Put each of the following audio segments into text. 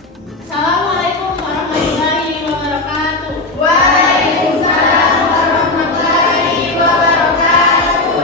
Assalamualaikum warahmatullahi wabarakatuh. Waalaikumsalam warahmatullahi wabarakatuh.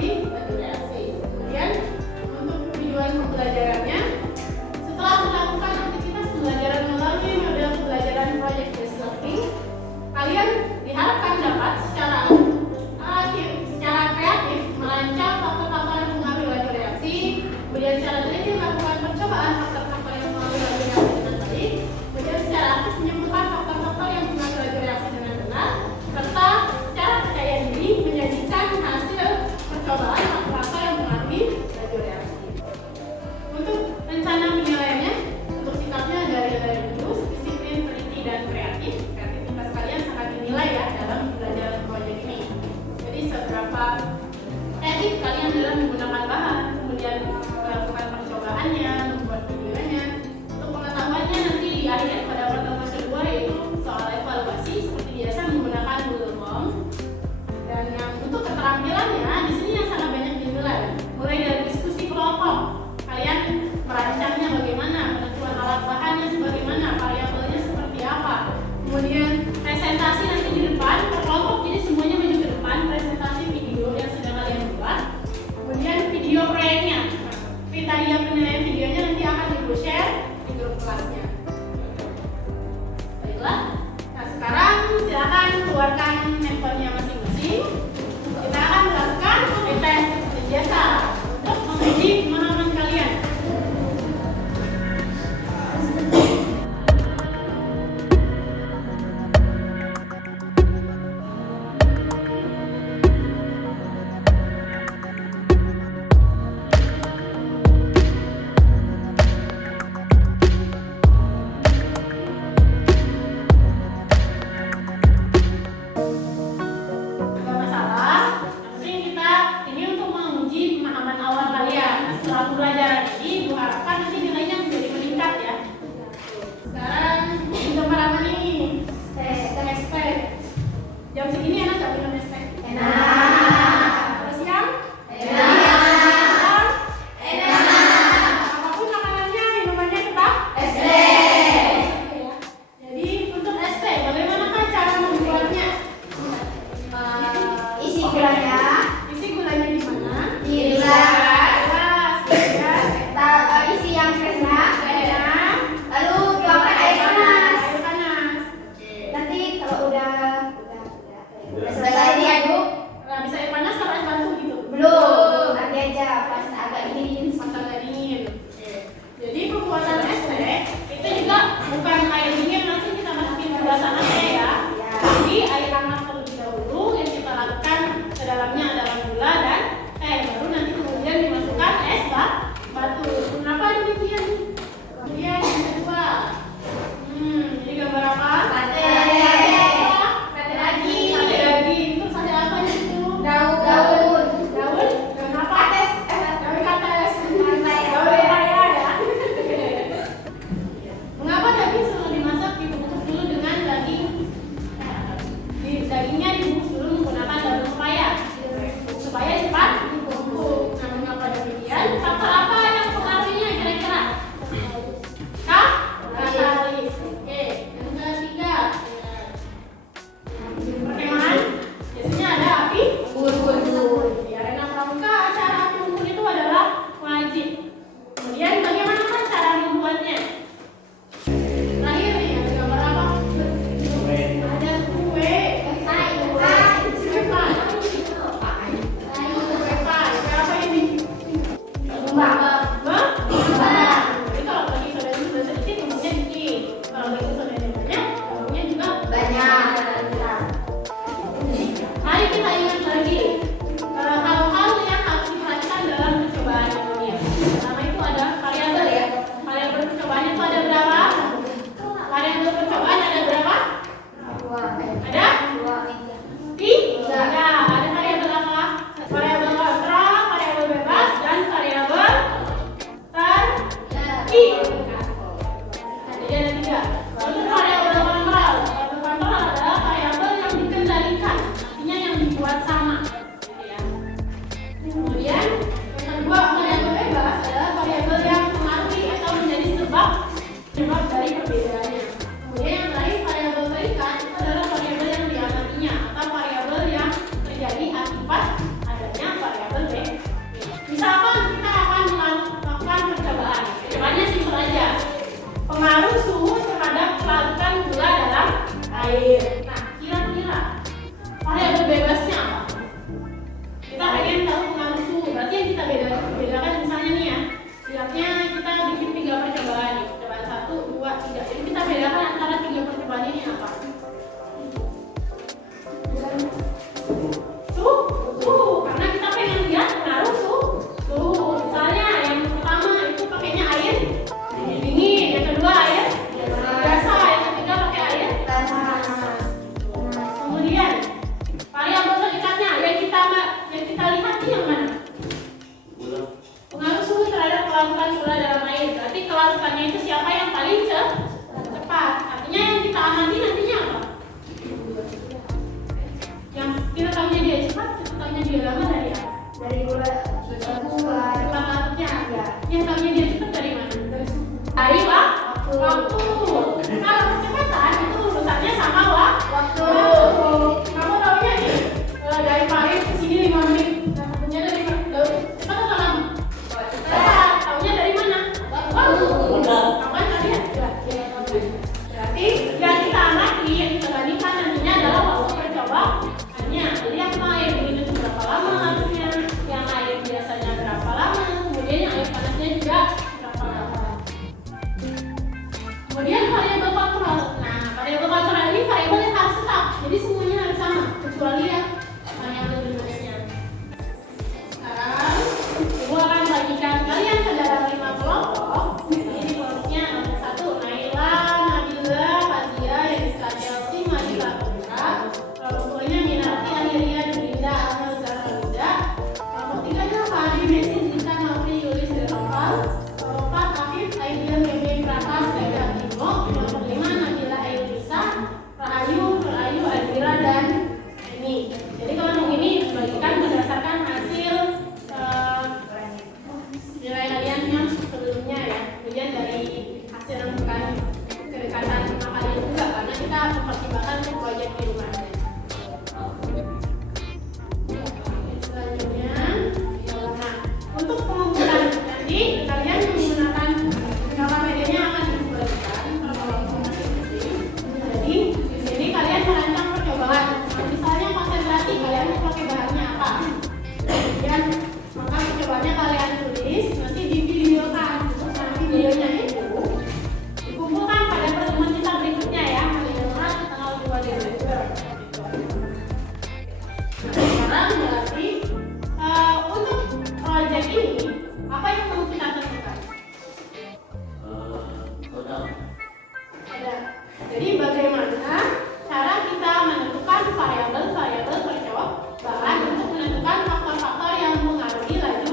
mengalami batu reaksi. Kemudian untuk tujuan pembelajarannya, setelah melakukan aktivitas pembelajaran melalui model pembelajaran project based learning, kalian diharapkan dapat secara kreatif merancang faktor-faktor yang mengaruhi laju reaksi, kemudian secara teliti melakukan percobaan faktor-faktor yang mengaruhi laju reaksi dengan baik, kemudian secara aktif menyimpulkan faktor-faktor yang mengaruhi laju reaksi dengan benar, serta secara percaya diri menyajikan hasil percobaan faktor-faktor yang mengaruhi laju reaksi. Untuk rencana penilaiannya, untuk sikapnya dari lulus, disiplin, teliti, dan kreatif. Kreativitas kalian sangat dinilai ya dalam pembelajaran proyek ini. Jadi seberapa kreatif kalian dalam menggunakan bahan, kemudian melakukan percobaannya, membuat videonya. Untuk pengetahuannya nanti di akhir pada pertemuan kedua yaitu soal evaluasi seperti biasa menggunakan Google Form. Dan yang untuk keterampilannya di sini yang sangat banyak dinilai, mulai dari diskusi kelompok, kalian merancangnya bagaimana, penentuan alat bahannya sebagaimana, variabelnya seperti apa, kemudian presentasi nanti di depan per kelompok, jadi semuanya maju ke depan presentasi video yang sedang kalian buat, kemudian pengaruh suhu terhadap larutkan gula dalam air. Nah, kira-kira variabel bebasnya apa? Kita pengen tahu pengaruh suhu. Berarti yang kita bedakan misalnya nih ya, lihatnya kita bikin 3 percobaan nih. Percobaan 1, 2, 3. Jadi kita bedakan antara 3 percobaan ini apa? Suhu, karena kita pengen lihat pengaruh suhu. Misalnya yang pertama itu pakainya air dingin, yang kedua air biasa, yang ketiga pakai air panas. Kemudian variabel terikatnya yang kita lihat ini yang mana? Pengaruh suhu terhadap kelarutan gula dalam air. Berarti kelarutannya itu siapa yang paling cepat? Artinya yang kita amati nantinya apa? Yang kita tahunya dia cepat, kita tahunya dia lama dari apa? Dari gula larutnya. Yang tahunya dia cepat dari mana? Dari waktu. Kalau kecepatan itu urusannya sama waktu. Kamu tahunya nih dari Paris ke sini 5 menit. Nah, tahunya dari cepat atau lama? Cepat. Tahunya dari mana? Waktu. Kamu kan tadi ya? Berarti yang kita amati, yang kita bandingkan nantinya adalah waktu percobaannya. Lihat air dingin itu berapa lama larutnya, yang air biasanya berapa lama, kemudian yang air panasnya juga berapa lama. Kemudian variabel kontrol. Nah, variabel kontrol ini variabel yang harus tetap. Jadi semuanya harus sama, kecuali yang variabel bebasnya. Sekarang Ibu akan bagikan kalian ke dalam 5 kelompok. Ini kelompoknya nomor 1 Naila, Nabila, Fazia, Yanisa, Chelsea, Madila, Putra. Kelompok 2-nya Minarti, Aliria, Dinda, Amel, Zara, Linda. Kelompok 3-nya Fahri, Messi, Zita, Nafri, Yulis, dan Rafael. Kelompok 4 Afif, Aidil, Meme, Prakas, Tega, Timo. Kelompok 5 Nabila, Elisa, Rahayu, Azira, dan Eni. Jadi kelompok ini dibagikan berdasarkan hasil nilai kalian yang sebelumnya ya. Kemudian dari hasil bukan kedekatan sama kalian juga, karena kita mempertimbangkan proyek di rumahnya. Selanjutnya, nah, untuk pengumpulan nanti kalian menggunakan skala medianya akan dibagikan per kelompok masing-masing. Jadi di sini kalian merancang percobaan. Nah, misalnya konsentrasi, kalian mau pakai bahannya apa? Kemudian maka percobaannya kalian tulis, nanti divideokan. Nah, videonya itu dikumpulkan pada pertemuan kita berikutnya ya, hari Jumat tanggal 2 Desember. Sekarang berarti untuk proyek ini apa yang perlu kita tentukan? Ada. Jadi bagaimana cara kita menentukan variabel percobaan untuk menentukan faktor-faktor yang mempengaruhi laju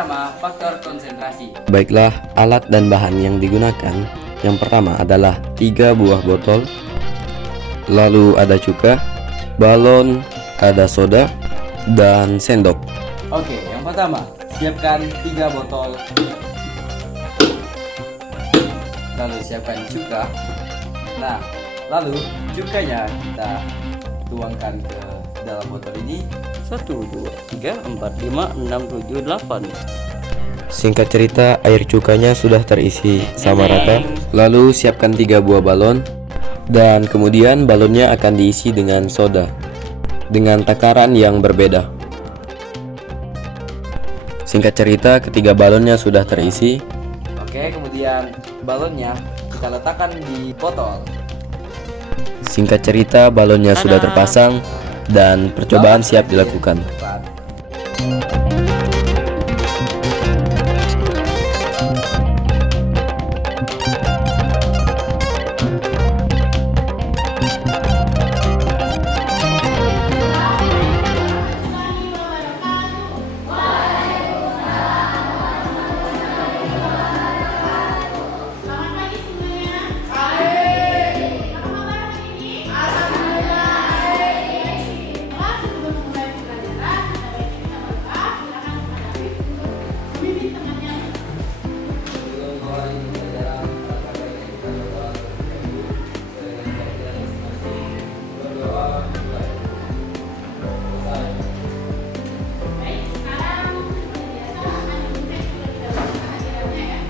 pertama, faktor konsentrasi. Baiklah, alat dan bahan yang digunakan. Yang pertama adalah 3 buah botol, lalu ada cuka, balon, ada soda, dan sendok. Oke, yang pertama, siapkan 3 botol. Lalu siapkan cuka. Nah, lalu cukanya kita tuangkan ke dalam botol ini. 1, 2, 3, 4, 5, 6, 7, 8. Singkat cerita, air cukanya sudah terisi sama rata. Lalu siapkan 3 buah balon, dan kemudian balonnya akan diisi dengan soda dengan takaran yang berbeda. Singkat cerita, ketiga balonnya sudah terisi. Oke, kemudian balonnya kita letakkan di botol. Singkat cerita, balonnya sudah terpasang dan percobaan siap dilakukan. Selamat pagi semuanya. Apa kabar hari ini? Alhamdulillah. Sebelum mulai pembelajaran, kita berdoa. Silakan kepada Afif untuk memimpin temannya. Baik, sekarang seperti biasa akan diminta terlebih dahulu kehadirannya ya.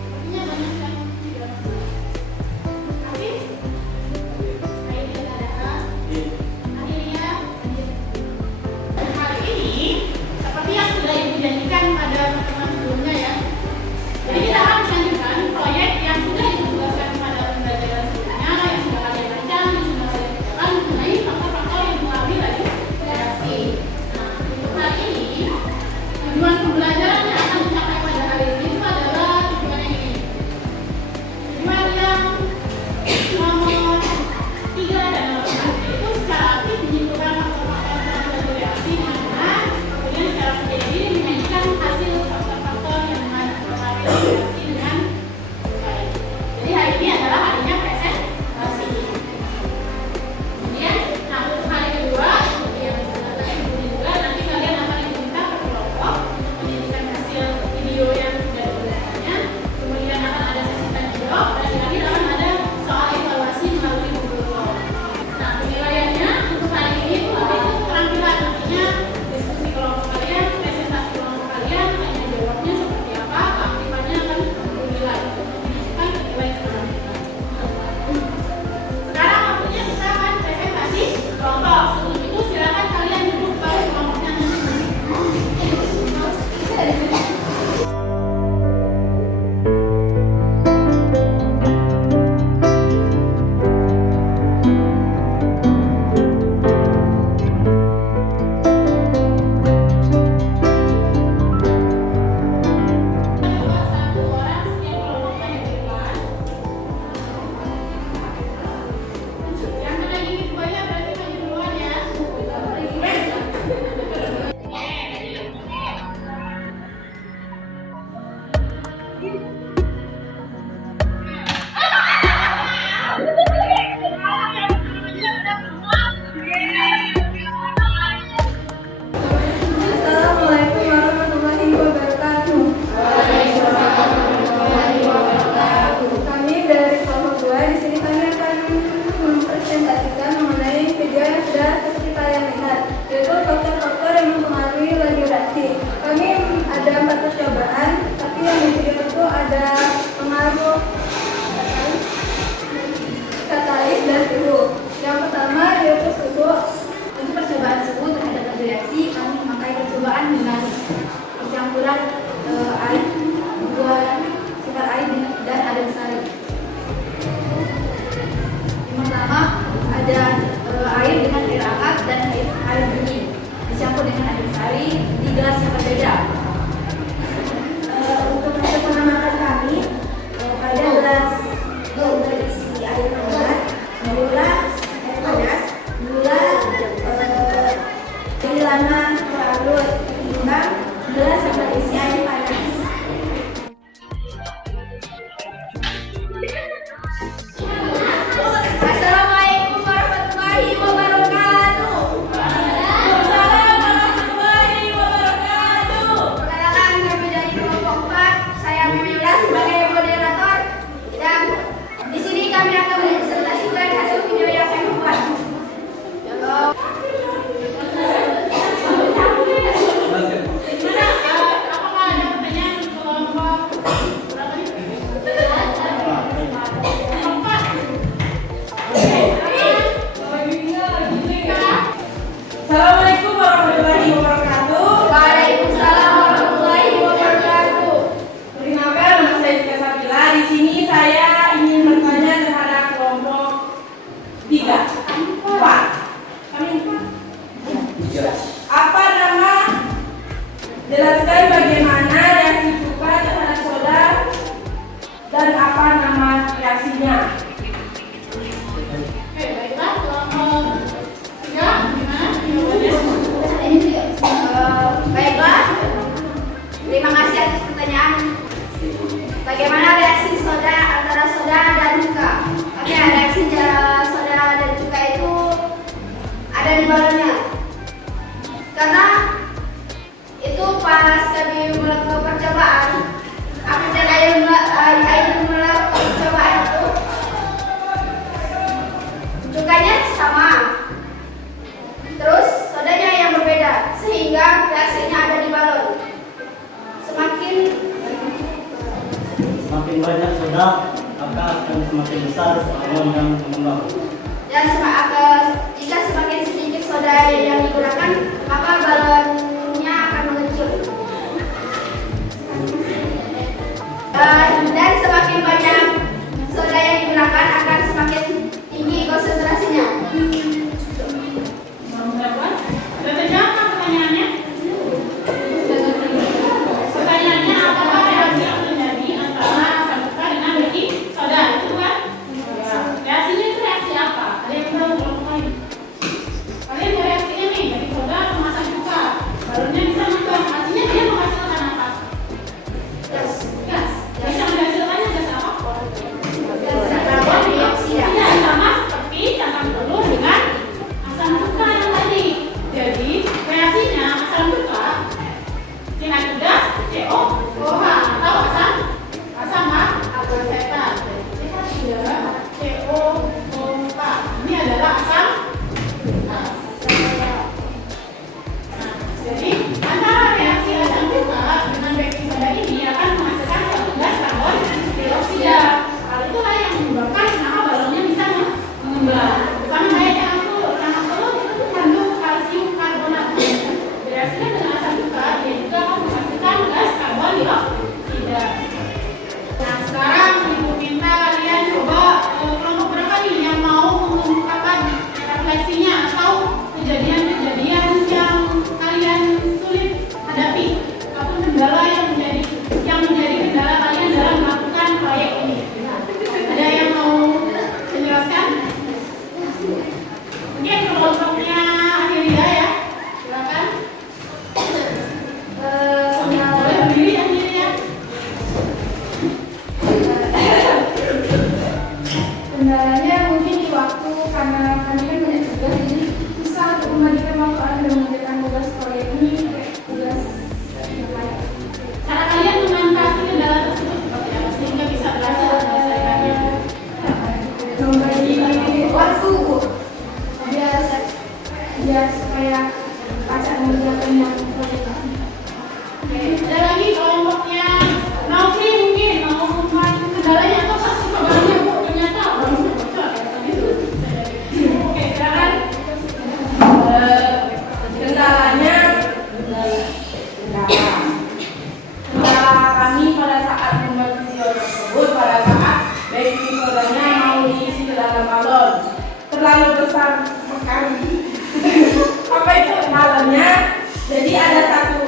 Sepertinya banyak yang tidak masuk. Afif, Aidil Adha, Adelia, hari ini seperti yang sudah Ibu janjikan pada pertemuan sebelumnya ya. Jadi kita akan melanjutkan proyek yang sudah Ibu tugaskan pada pembelajaran sebelumnya, yang sudah kalian rancang, yang sudah kalian kerjakan mengenai faktor-faktor yang mengalami laju reaksi. Nah, untuk hari ini tujuan pembelajaran yang akan dicapai pada hari ini itu adalah tujuan yang ini. Tujuan yang nomor 3 dan nomor 4, yaitu secara aktif menyimpulkan faktor-faktor yang laju reaksi dengan benar, kemudian secara sendiri menyajikan hasil faktor-faktor yang mengalami reaksi dengan baik. Jadi hari ini adalah harinya presentasi. Kemudian, nah untuk hari kedua, seperti yang tadi Ibu juga, nanti kalian akan diminta per kelompok untuk menyajikan hasil video yang sudah diberikannya. Kemudian akan ada sesi tanya jawab, dan di akhir akan ada soal evaluasi melalui Google Form. Nah, penilaiannya untuk hari ini itu lebih ke keterampilan, artinya diskusi kelompok kalian, presentasi kelompok kalian, tanya jawabnya seperti apa, keaktifannya akan dinilai untuk dimasukkan ke nilai keterampilan. Sekarang waktunya kita akan presentasi kelompok. Sebelum itu silakan kalian duduk pada kelompoknya satu orang setiap kelompoknya di depan. Yang kena gigit buaya berarti maju duluan ya. Assalamualaikum warahmatullahi wabarakatuh. Kami dari kelompok 2 di sini kami akan mempresentasikan mengenai video yang sudah seperti kalian lihat, yaitu faktor-faktor yang mempengaruhi laju reaksi. Kami ada 4 percobaan, tapi yang di video itu ada pengaruh katalis dan suhu. Yang pertama yaitu suhu. Untuk percobaan suhu terhadap laju reaksi, kami memakai percobaan dengan percampuran air, 2 sifar air dan air sari. Yang pertama ada air dengan air hangat dan air dingin dicampur dengan air sari di gelas yang berbeda. Untuk hasil pengamatan kami pada semakin banyak soda, maka akan semakin besar balon yang mengembang. Dan jika semakin sedikit soda yang digunakan, maka balonnya akan mengecil. Dan semakin banyak soda yang digunakan akan semakin tinggi konsentrasinya. Sudah terjawab kan pertanyaannya? Pertanyaannya apakah reaksi yang terjadi antara asam cuka dengan baking soda? Itu kan? Reaksinya itu reaksi apa? Ada yang tahu kalau lain? Kalian mau reaksinya nih dari soda sama asam cuka. Balonnya bisa mengembang. Artinya dia menghasilkan apa? Gas. Bisa menghasilkannya gas apa? Karbon dioksida. Tidak sama seperti cangkang telur dengan asam cuka yang tadi. Jadi reaksinya asam cuka dengan gas COOH atau asam asetat. COOH. Ini adalah asam. Jadi antara reaksi asam cuka dengan baking soda ini akan menghasilkan satu gas karbon dioksida. Hal itulah yang menyebabkan kenapa balonnya bisa mengembang. Sama kayak cangkang telur itu mengandung kalsium karbonat. Bereaksinya dengan asam cuka, dia juga akan menghasilkan gas karbon dioksida. Nah sekarang ibu minta kalian coba kelompok berapa nih yang mau mengungkapkan refleksinya atau kejadian-kejadian yang kalian sulit hadapi ataupun kendala yang menjadi kendala kalian dalam melakukan proyek ini. Ada yang mau menjelaskan? Mungkin kelompoknya Akhirnya ya, silakan. Boleh berdiri Akhirnya. Kendalanya mungkin di waktu karena kami kan banyak tugas, jadi susah untuk membagikan waktu dan mengerjakan tugas proyek ini tugas yang lain. Cara kalian mengatasi kendala tersebut seperti apa sehingga bisa berhasil menyelesaikannya? Membagi waktu biar supaya pacar mengerjakan yang proyek. Oke, ada lagi kelompoknya Naufri mungkin mau membantu kendalanya atau pas kebarannya bu ternyata balonnya bocor ya kan itu. Oke, silakan. Kendalanya kendala kami pada saat membuat video tersebut pada saat baking sodanya mau diisi ke dalam balon terlalu besar sekali. Apa itu balonnya? Jadi ada satu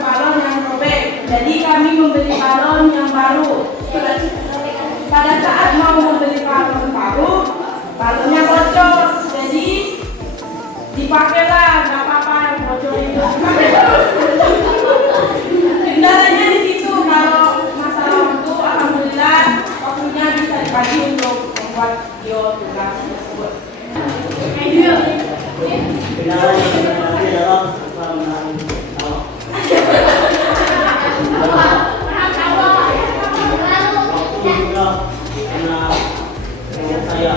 balon yang robek. Jadi kami membeli balon yang baru. Pada saat mau membeli balon baru, balonnya bocor. Jadi dipakailah, nggak apa-apa yang bocor itu. Kendalanya di situ. Kalau masalah waktu, alhamdulillah waktunya bisa dibagi untuk membuat video tugas tersebut. Kendala yang terjadi adalah masalah menahan tawa. Waktu juga karena saya